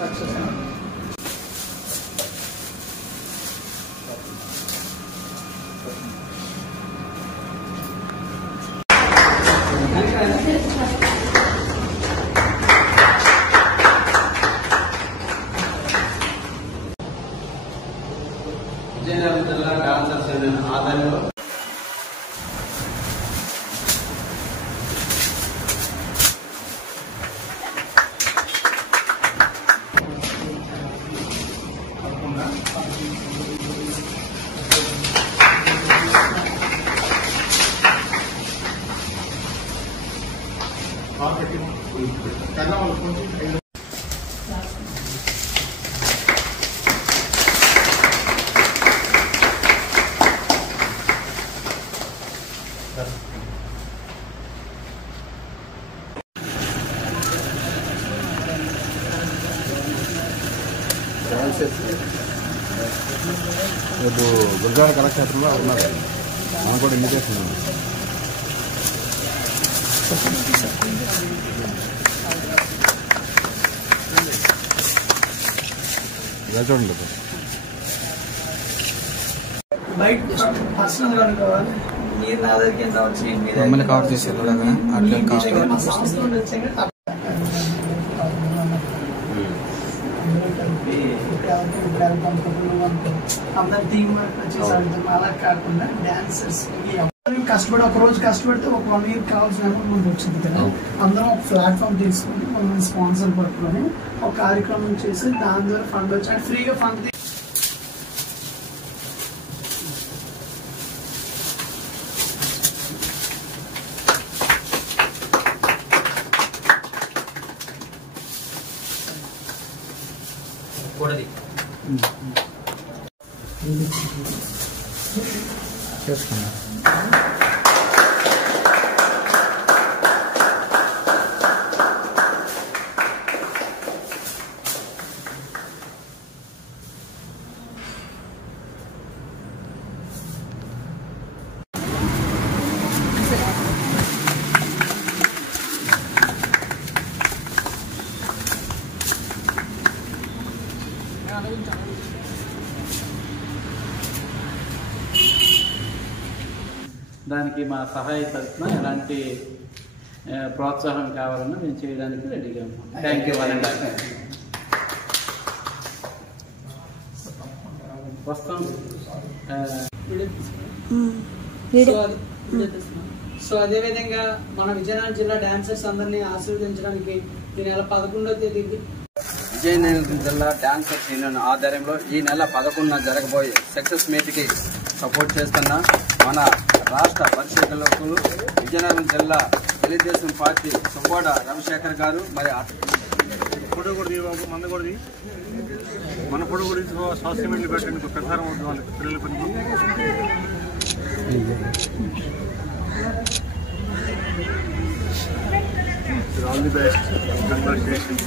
విజయనగరం జిల్లా డాన్సర్స్ ఆధ్వర్యంలో రేపు గురుజాల కళాక్షేత్రంలో ఉన్నారు. మనం కూడా ఇన్విటేషన్ ఉంది. ఇలా చూడండి బయట పర్సనల్ గా కావాలి. మీరు నా దగ్గరికి ఎంత వచ్చి మమ్మల్ని కవర్ చేశారు అందరు టీమ్ వర్క్ వచ్చేసి అడుగుతాం. అలా కాకుండా డాన్సర్స్ కష్టపడి ఒక రోజు కష్టపడితే ఒక 1 year కావాల్సిన అమౌంట్ మనకు వచ్చింది కదా. అందరం ఒక ప్లాట్ఫామ్ తీసుకుని మనం స్పాన్సర్ పట్టుకొని ఒక కార్యక్రమం చేసి దాని ద్వారా ఫండ్ వచ్చి అంటే ఫ్రీగా ఫండ్ చేసుకున్నాం. దానికి మా సహాయ తరఫున ఎలాంటి ప్రోత్సాహం కావాలన్నా మేము చేయడానికి రెడీగా ఉన్నాం. Thank you. వస్తాం. సో అదేవిధంగా మన విజయనగరం జిల్లా డాన్సర్స్ అందరినీ ఆశీర్వదించడానికి ఈ నెల 11వ తేదీకి విజయనగరం జిల్లా డాన్సర్స్ యూనియన్ ఆధ్వర్యంలో ఈ నెల 11న జరగబోయే సక్సెస్ మీట్ కి సపోర్ట్ చేస్తున్న మన రాష్ట్ర పరిశీలకులు విజయనగరం జిల్లా తెలుగుదేశం పార్టీ సుబ్బోడ రవిశేఖర్ గారు మరి ఫోటో కూడా బాబు మన కూడా మన ఫోటో గురించి సోషల్ మీడియా పెట్టండి. ప్రచారం అవుతుంది వాళ్ళకి పిల్లల పని. All the best. కంగ్రాచులేషన్స్.